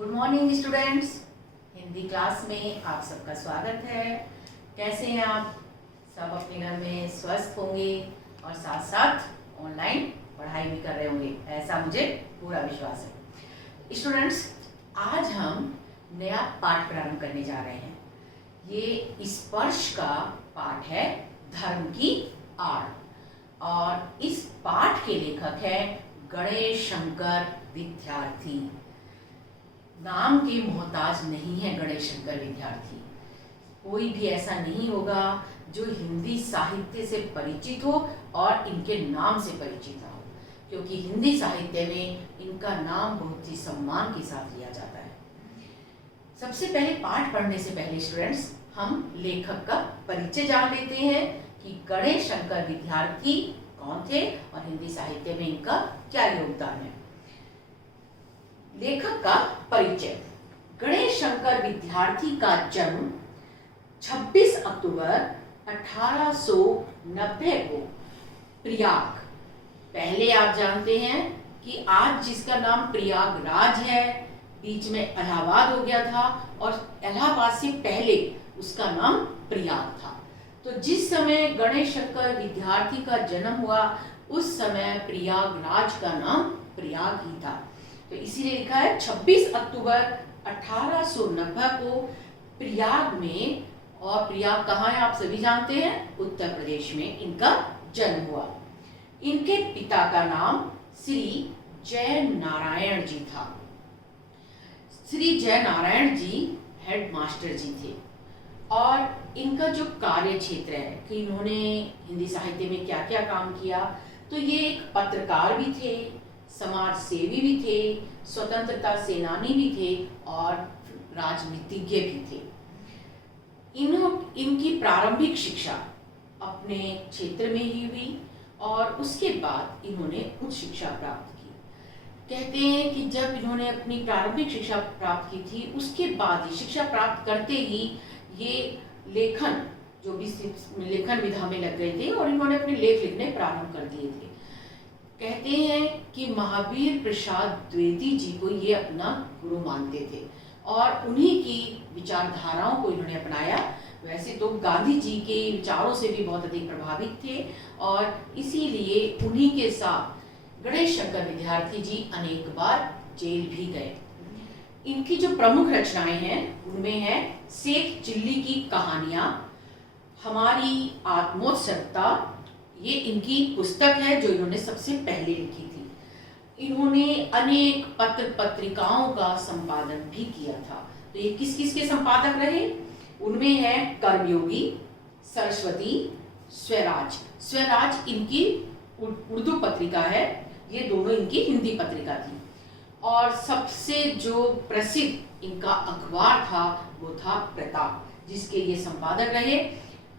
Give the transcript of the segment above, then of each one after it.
Good morning students. Hindi class में आप सबका स्वागत है। कैसे हैं आप सब? अपने घर में स्वस्थ होंगे और साथ साथ ऑनलाइन पढ़ाई भी कर रहे होंगे, ऐसा मुझे पूरा विश्वास है। स्टूडेंट्स, आज हम नया पाठ प्रारंभ करने जा रहे हैं। ये स्पर्श का पाठ है, धर्म की आड़। और इस पाठ के लेखक हैं गणेश शंकर विद्यार्थी। नाम के मोहताज नहीं है गणेश शंकर विद्यार्थी। कोई भी ऐसा नहीं होगा जो हिंदी साहित्य से परिचित हो और इनके नाम से परिचित ना हो, क्योंकि हिंदी साहित्य में इनका नाम बहुत ही सम्मान के साथ लिया जाता है। सबसे पहले पाठ पढ़ने से पहले स्टूडेंट्स हम लेखक का परिचय जान लेते हैं कि गणेश शंकर विद्यार्थी कौन थे और हिंदी साहित्य में इनका क्या योगदान है। लेखक का परिचय। गणेश शंकर विद्यार्थी का जन्म 26 अक्टूबर 1890 को प्रयाग, पहले आप जानते हैं कि आज जिसका नाम प्रयागराज है, बीच में इलाहाबाद हो गया था और इलाहाबाद से पहले उसका नाम प्रयाग था। तो जिस समय गणेश शंकर विद्यार्थी का जन्म हुआ उस समय प्रयागराज का नाम प्रयाग ही था। तो इसीलिए लिखा है 26 अक्टूबर 1890 को प्रयाग में। और प्रयाग कहाँ है आप सभी जानते हैं, उत्तर प्रदेश में इनका जन्म हुआ। इनके पिता का नाम श्री जय नारायण जी था। श्री जय नारायण जी हेडमास्टर जी थे। और इनका जो कार्य क्षेत्र है कि इन्होंने हिंदी साहित्य में क्या क्या काम किया, तो ये एक पत्रकार भी थे, समाज सेवी भी थे, स्वतंत्रता सेनानी भी थे और राजनीतिज्ञ भी थे। इनकी प्रारंभिक शिक्षा अपने क्षेत्र में ही हुई और उसके बाद इन्होंने उच्च शिक्षा प्राप्त की। कहते हैं कि जब इन्होंने अपनी प्रारंभिक शिक्षा प्राप्त की थी, उसके बाद ही शिक्षा प्राप्त करते ही ये लेखन, जो भी लेखन विधा में लग गए थे और इन्होंने अपने लेख लिखने प्रारंभ कर दिए थे। कहते हैं कि महावीर प्रसाद द्विवेदी जी को ये अपना गुरु मानते थे और उन्हीं की विचारधाराओं को इन्होंने अपनाया। वैसे तो गांधी जी के विचारों से भी बहुत अधिक प्रभावित थे और इसीलिए उन्हीं के साथ गणेश शंकर विद्यार्थी जी अनेक बार जेल भी गए। इनकी जो प्रमुख रचनाएं हैं उनमें है शेख चिल्ली की कहानियां, हमारी आत्मोत्सुकता, ये इनकी पुस्तक है जो इन्होंने सबसे पहले लिखी थी। इन्होंने अनेक पत्र पत्रिकाओं का संपादन भी किया था। तो ये किस किस के संपादक रहे? उनमें है कर्मयोगी, सरस्वती, स्वराज। स्वराज इनकी उर्दू पत्रिका है, ये दोनों इनकी हिंदी पत्रिका थी। और सबसे जो प्रसिद्ध इनका अखबार था वो था प्रताप, जिसके ये संपादक रहे।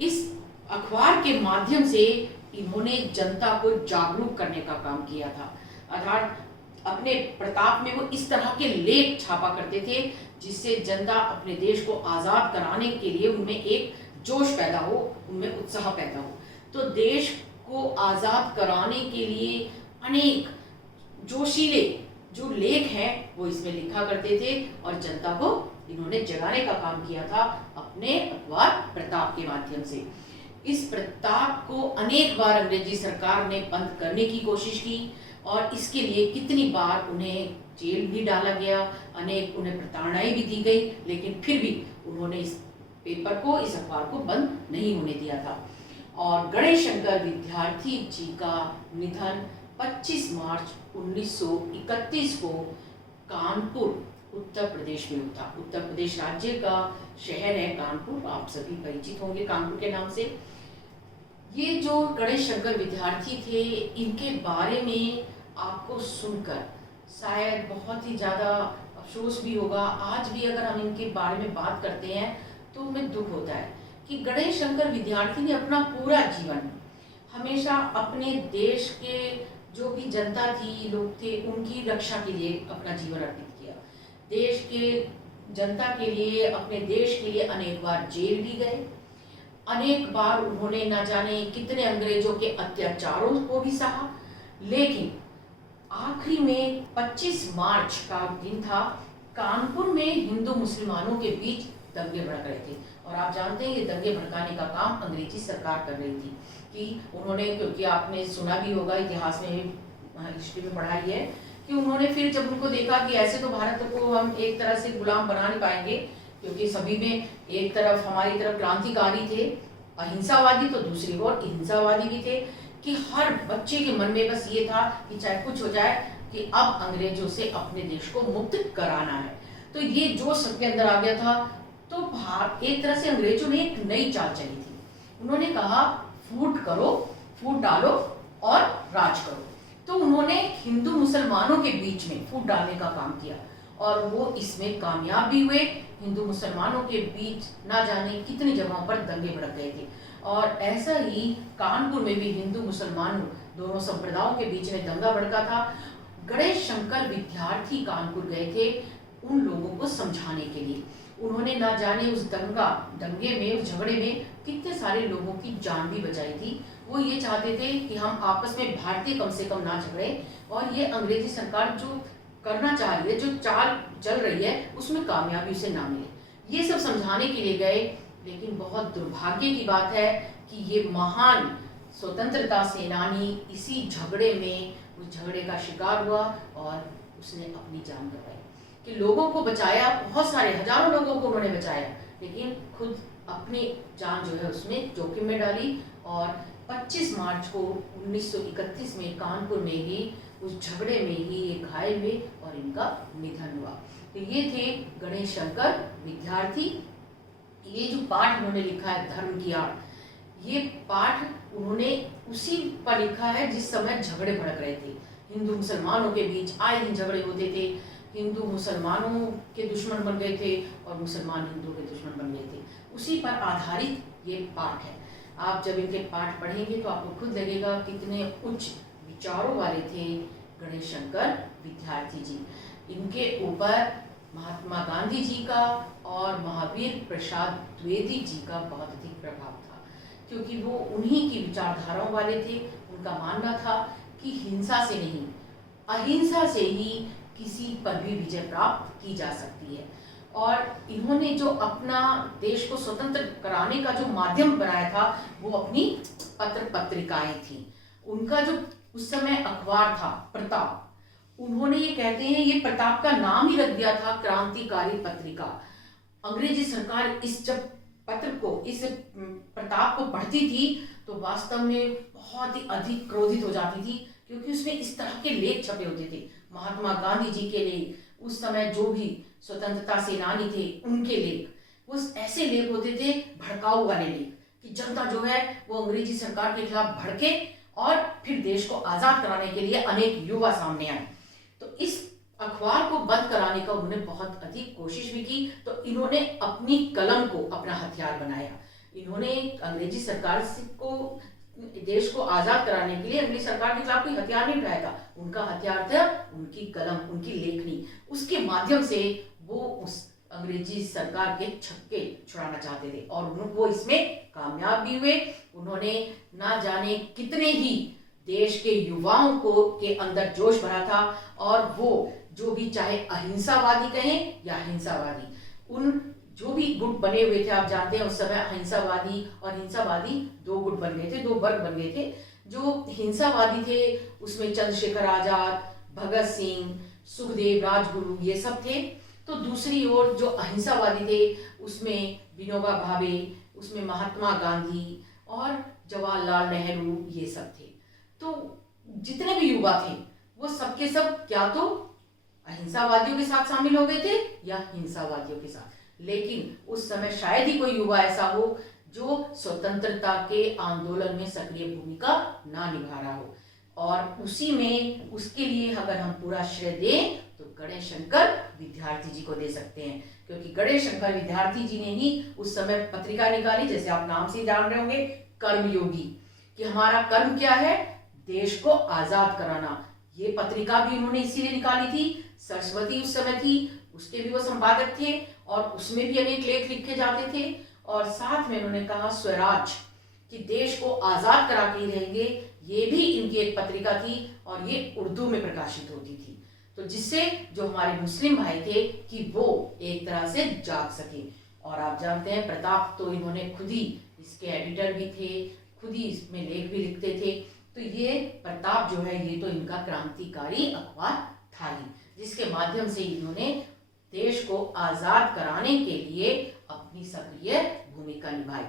इस अखबार के माध्यम से इन्होंने जनता को जागरूक करने का काम किया था। अर्थात अपने प्रताप में वो इस तरह के लेख छापा करते थे जिससे जनता अपने देश को आज़ाद कराने के लिए उनमें एक जोश पैदा हो, उनमें उत्साह पैदा हो। तो देश को आज़ाद कराने के लिए अनेक जोशीले जो लेख हैं वो इसमें लिखा करते थे और जनता को इन्होंने जगाने का काम किया था अपने अखबार प्रताप के माध्यम से। इस प्रताप को अनेक बार अंग्रेजी सरकार ने बंद करने की कोशिश की और इसके लिए कितनी बार उन्हें जेल भी डाला गया, अनेक उन्हें प्रताड़नाएं भी दी गई, लेकिन फिर भी उन्होंने इस पेपर को, इस अखबार को बंद नहीं होने दिया था। और गणेश शंकर विद्यार्थी जी का निधन 25 मार्च 1931 को कानपुर उत्तर प्रदेश में हुआ। उत्तर प्रदेश राज्य का शहर है कानपुर, आप सभी परिचित होंगे कानपुर के नाम से। ये जो गणेश शंकर विद्यार्थी थे, इनके बारे में आपको सुनकर शायद बहुत ही ज़्यादा अफसोस भी होगा। आज भी अगर हम इनके बारे में बात करते हैं तो हमें दुख होता है कि गणेश शंकर विद्यार्थी ने अपना पूरा जीवन हमेशा अपने देश के जो भी जनता थी, लोग थे, उनकी रक्षा के लिए अपना जीवन अर्पित किया। देश के जनता के लिए, अपने देश के लिए अनेक बार जेल भी गए, अनेक बार उन्होंने न जाने कितने अंग्रेजों के अत्याचारों को भी सहा। लेकिन आखिरी में 25 मार्च का दिन था कानपुर में हिंदू मुसलमानों के बीच दंगे भड़क रहे थे, और आप जानते हैं ये दंगे भड़काने का काम अंग्रेजी सरकार कर रही थी। कि उन्होंने, क्योंकि आपने सुना भी होगा, इतिहास में हिस्ट्री में पढ़ाई है कि उन्होंने फिर जब उनको देखा कि ऐसे तो भारत को हम एक तरह से गुलाम बना नहीं पाएंगे, क्योंकि सभी में एक तरफ हमारी तरफ क्रांतिकारी थे अहिंसावादी, तो दूसरी ओर हिंसावादी भी थे, कि हर बच्चे के मन में बस ये था कि चाहे कुछ हो जाए कि अब अंग्रेजों से अपने देश को मुक्त कराना है। तो ये जोश सबके अंदर आ गया था। तो एक तरह से अंग्रेजों ने एक नई चाल चली थी। उन्होंने कहा फूट करो, फूट डालो और राज करो। तो उन्होंने हिंदू मुसलमानों के बीच में फूट डालने का काम किया, और वो इसमें कामयाब भी हुए। हिंदू मुसलमानों के बीच ना जाने कितनी जगहों पर दंगे भड़क गए थे, और ऐसा ही कानपुर में भी हिंदू मुसलमान दोनों संप्रदायों के बीच में दंगा भड़का था। गणेश शंकर विद्यार्थी कानपुर गए थे उन लोगों को समझाने के लिए। उन्होंने ना जाने उस दंगे में, उस झगड़े में कितने सारे लोगों की जान भी बचाई थी। वो ये चाहते थे कि हम आपस में भारतीय कम से कम ना झगड़े, और ये अंग्रेजी सरकार जो करना चाह रही है, जो चाल चल रही है, उसमें कामयाबी उसे ना मिले। ये सब समझाने के लिए गए, लेकिन बहुत दुर्भाग्य की बात है कि ये महान स्वतंत्रता सेनानी इसी झगड़े में, उस झगड़े का शिकार हुआ और उसने अपनी जान गंवाई। कि लोगों को बचाया, बहुत सारे हजारों लोगों को उन्होंने बचाया, लेकिन खुद अपनी जान जो है उसमें जोखिम में डाली। और 25 मार्च को 1931 में कानपुर में ही उस झगड़े में ही ये घायल हुए और इनका निधन हुआ। तो ये थे गणेश शंकर विद्यार्थी। ये जो पाठ उन्होंने लिखा है धर्म की आड़, ये पाठ उन्होंने उसी पर लिखा है जिस समय झगड़े भड़क रहे थे हिंदू मुसलमानों के बीच। आए दिन झगड़े होते थे, हिंदू मुसलमानों के दुश्मन बन गए थे और मुसलमान हिंदू के दुश्मन बन गए थे। उसी पर आधारित ये पाठ है। आप जब इनके पाठ पढ़ेंगे तो आपको खुद लगेगा कितने उच्च विचारों वाले थे गणेश शंकर विद्यार्थी जी। इनके ऊपर महात्मा गांधी जी का और महावीर प्रसाद द्विवेदी जी का बहुत अधिक प्रभाव था, क्योंकि वो उन्हीं की विचारधाराओं वाले थे। उनका मानना था कि हिंसा से नहीं, अहिंसा से ही किसी पर भी विजय प्राप्त की जा सकती है। और इन्होंने जो अपना देश को स्वतंत्र कराने का जो माध्यम बनाया था वो अपनी पत्र पत्रिकाएं थी। उनका जो उस समय अखबार था प्रताप, उन्होंने ये कहते हैं ये प्रताप का नाम ही रख दिया था क्रांतिकारी पत्रिका। अंग्रेजी सरकार इस जब पत्र को, इस प्रताप को पढ़ती थी तो वास्तव में बहुत ही अधिक क्रोधित हो जाती थी, क्योंकि उसमें इस तरह के लेख छपे होते थे। महात्मा गांधी जी के लेख, उस समय जो भी स्वतंत्रता सेनानी थे उनके लेख, वो ऐसे लेख होते थे भड़काऊ वाले लेख, कि जनता जो है वो अंग्रेजी सरकार के खिलाफ भड़के और फिर देश को आजाद कराने के लिए अनेक युवा सामने आए। तो इस अखबार को बंद कराने का उन्होंने बहुत अधिक कोशिश भी की। तो इन्होंने अपनी कलम को अपना हथियार बनाया। इन्होंने अंग्रेजी सरकार को, देश को आजाद कराने के लिए अंग्रेजी सरकार के खिलाफ कोई हथियार नहीं उठाया था। उनका हथियार था उनकी कलम, उनकी लेखनी। उसके माध्यम से वो उस अंग्रेजी सरकार के छक्के छुड़ाना चाहते थे और वो इसमें कामयाब भी हुए। उन्होंने ना जाने कितने ही देश के युवाओं को के अंदर जोश भरा था, और वो जो भी चाहे अहिंसावादी कहें या हिंसावादी, उन जो भी गुट बने हुए थे, आप जानते हैं उस समय अहिंसावादी और हिंसावादी दो गुट बन गए थे, दो वर्ग बन गए थे। जो हिंसावादी थे उसमें चंद्रशेखर आजाद, भगत सिंह, सुखदेव, राजगुरु, ये सब थे। तो दूसरी ओर जो अहिंसावादी थे उसमें विनोबा भावे, उसमें महात्मा गांधी और जवाहरलाल नेहरू, ये सब थे। तो जितने भी युवा थे वो सबके सब क्या तो अहिंसावादियों के साथ शामिल हो गए थे या हिंसावादियों के साथ। लेकिन उस समय शायद ही कोई युवा ऐसा हो जो स्वतंत्रता के आंदोलन में सक्रिय भूमिका ना निभा रहा हो। और उसी में उसके लिए अगर हम पूरा श्रेय दें तो गणेश शंकर विद्यार्थी जी को दे सकते हैं, क्योंकि गणेश शंकर विद्यार्थी जी ने ही उस समय पत्रिका निकाली, जैसे आप नाम से जान रहे होंगे, कर्मयोगी, कि हमारा कर्म क्या है, देश को आजाद कराना। ये पत्रिका भी उन्होंने इसीलिए निकाली थी। सरस्वती उस समय थी, उसके भी वो संपादक थे और उसमें भी अनेक लेख लिखे जाते थे। और साथ में उन्होंने कहा स्वराज, कि देश को आजाद करा के रहेंगे, ये भी इनकी एक पत्रिका थी और ये उर्दू में प्रकाशित होती थी। तो जिससे जो हमारे मुस्लिम भाई थे कि वो एक तरह से जाग सके। और आप जानते हैं प्रताप तो इन्होंने खुद ही इसके एडिटर भी थे, खुद ही इसमें लेख भी लिखते थे। तो ये प्रताप जो है ये तो इनका क्रांतिकारी अखबार था ही, जिसके माध्यम से इन्होंने देश को आजाद कराने के लिए अपनी सक्रिय भूमिका निभाई।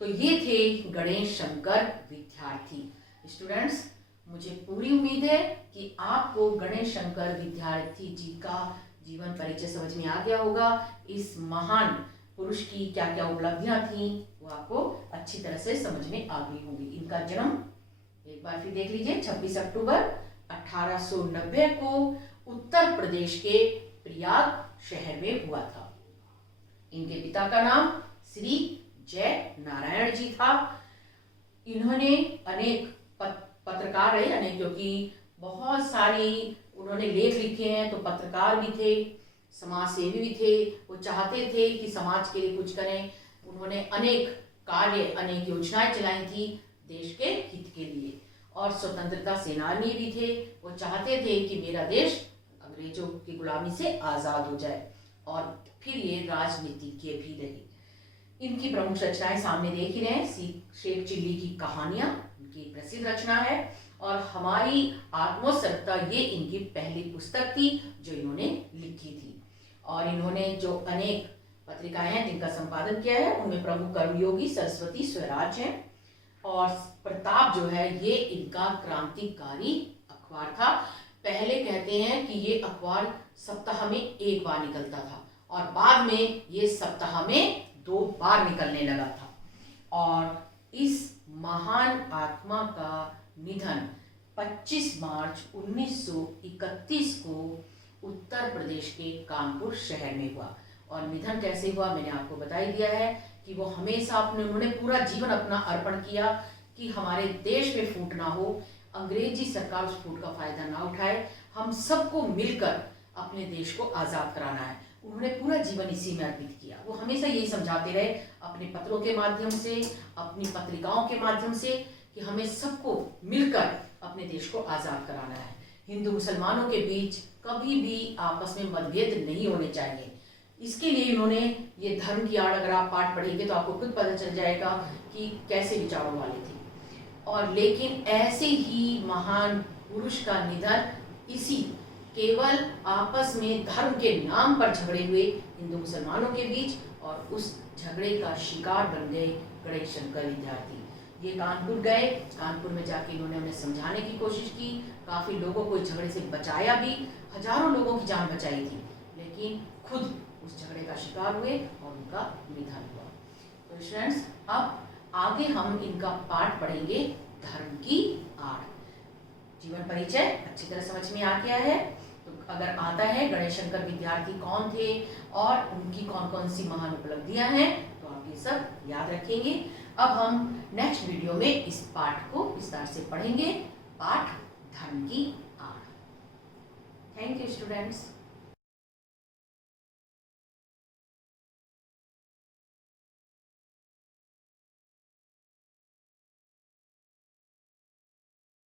तो ये थे गणेश शंकर विद्यार्थी। स्टूडेंट्स, मुझे पूरी उम्मीद है कि आपको गणेश शंकर विद्यार्थी जी का जीवन परिचय समझ में आ गया होगा। इस महान पुरुष की क्या क्या उपलब्धियां थी वो आपको अच्छी तरह से समझ में आ गई होंगी। इनका जन्म एक बार फिर देख लीजिए, 26 अक्टूबर 1890 को उत्तर प्रदेश के प्रयाग शहर में हुआ था। इनके पिता का नाम श्री जय नारायण जी था। इन्होंने अनेक पत्रकार रहे, अनेक, क्योंकि बहुत सारी उन्होंने लेख लिखे हैं, तो पत्रकार भी थे, समाज सेवी भी थे। वो चाहते थे कि समाज के लिए कुछ करें। उन्होंने अनेक कार्य, अनेक योजनाएं चलाई थी देश के हित के लिए। और स्वतंत्रता सेनानी भी थे। वो चाहते थे कि मेरा देश अंग्रेजों की गुलामी से आज़ाद हो जाए। और फिर ये राजनीतिज्ञ भी रहे। इनकी प्रमुख रचनाएं सामने देख ही रहे हैं। शेख चिल्ली की कहानियां इनकी प्रसिद्ध रचना है, और हमारी आत्मोत्सुकता ये इनकी पहली पुस्तक थी जो इन्होंने लिखी थी। और इन्होंने जो अनेक पत्रिकाएं हैं जिनका संपादन किया है, उनमें प्रमुख कर्मयोगी, सरस्वती, स्वराज है। और प्रताप जो है ये इनका क्रांतिकारी अखबार था। पहले कहते हैं कि ये अखबार सप्ताह में एक बार निकलता था, और बाद में ये सप्ताह में 2 बार निकलने लगा था। और इस महान आत्मा का निधन 25 मार्च 1931 को उत्तर प्रदेश के कानपुर शहर में हुआ। और निधन कैसे हुआ मैंने आपको बता ही दिया है कि वो हमेशा उन्होंने पूरा जीवन अपना अर्पण किया कि हमारे देश में फूट ना हो, अंग्रेजी सरकार उस फूट का फायदा ना उठाए, हम सबको मिलकर अपने देश को आज़ाद कराना है। उन्होंने पूरा जीवन इसी में अर्पित किया। वो हमेशा यही समझाते रहे अपने पत्रों के माध्यम से, अपनी पत्रिकाओं के माध्यम से, कि हमें सबको मिलकर अपने देश को आज़ाद कराना है। हिंदू मुसलमानों के बीच कभी भी आपस में मतभेद नहीं होने चाहिए। इसके लिए इन्होंने ये धर्म की आड़, अगर आप पाठ पढ़ेंगे तो आपको खुद पता चल जाएगा कि कैसे विचारों वाले थे। और लेकिन ऐसे ही महान पुरुष का निधन इसी केवल आपस में धर्म के नाम पर झगड़े हुए हिंदू मुसलमानों के बीच, और उस झगड़े का शिकार बन गए गणेश शंकर विद्यार्थी। ये कानपुर गए, कानपुर में जाके इन्होंने उन्हें समझाने की कोशिश की, काफ़ी लोगों को इस झगड़े से बचाया भी, हजारों लोगों की जान बचाई थी, लेकिन खुद उस झगड़े का शिकार हुए और उनका निधन हुआ। तो स्टूडेंट्स, अब आगे हम इनका पाठ पढ़ेंगे, धर्म की आड़। जीवन परिचय अच्छी तरह समझ में आ गया है। तो अगर आता है गणेश शंकर विद्यार्थी कौन थे और उनकी कौन कौन सी महान उपलब्धियां हैं, तो आप ये सब याद रखेंगे। अब हम नेक्स्ट वीडियो में इस पाठ को विस्तार से पढ़ेंगे, पाठ धर्म की आड़। Thank you students.